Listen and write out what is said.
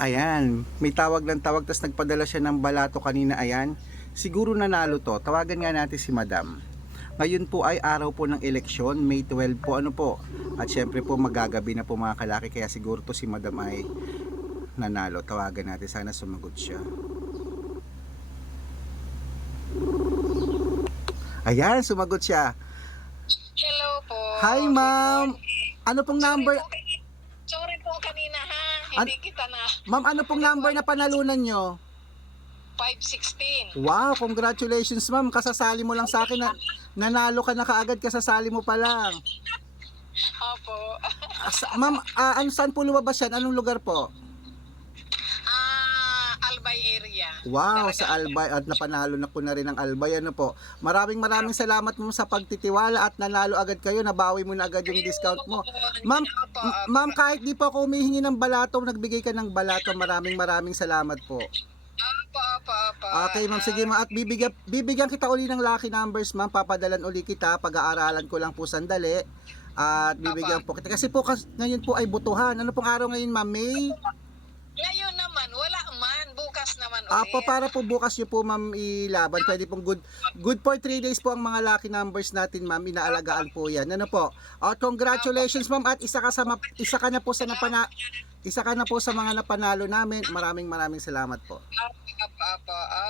Ayan, may tawag ng tawag tas nagpadala siya ng balato kanina. Ayan, siguro nanalo to. Tawagan nga natin si Madam. Ngayon po ay araw po ng eleksyon, May 12 po, ano po. At syempre po magagabi na po mga kalaki, kaya siguro to si Madam ay nanalo. Tawagan natin, sana sumagot siya. Ayan, sumagot siya. Hello po. Hi ma'am, ano pong number? Sorry po kanina ha. Hindi kita na Ma'am, ano pong number na panalunan nyo? 516. Wow, congratulations ma'am, kasasali mo lang sa akin na nanalo ka na kaagad, kasasali mo pa lang. Opo. Ma'am, saan po lumabas yan? Anong lugar po? Albay area. Wow, Talaga. sa Albay, at napanalo na po na rin ang Albay, ano po. Maraming salamat mo sa pagtitiwala at nanalo agad kayo, nabawi mo na agad yung discount mo. Ma'am, ma'am, kahit di pa ako humihingi ng balato, nagbigay ka ng balato, maraming salamat po. Opo. Okay ma'am, sige ma'am, at bibigyan kita uli ng lucky numbers ma'am, papadalan uli kita, pag-aaralan ko lang po sandali. At bibigyan po kita, kasi po ngayon po ay butuhan. Ano pong araw ngayon ma'am? May? Ngayon naman, wala man. Bukas naman ulit. Apo, para po bukas nyo po ma'am ilaban, pwede pong good for 3 days po ang mga lucky numbers natin ma'am, inaalagaan po yan. Ano po? Congratulations ma'am, at isa ka na po sa mga napanalo namin. Maraming salamat po. Opo.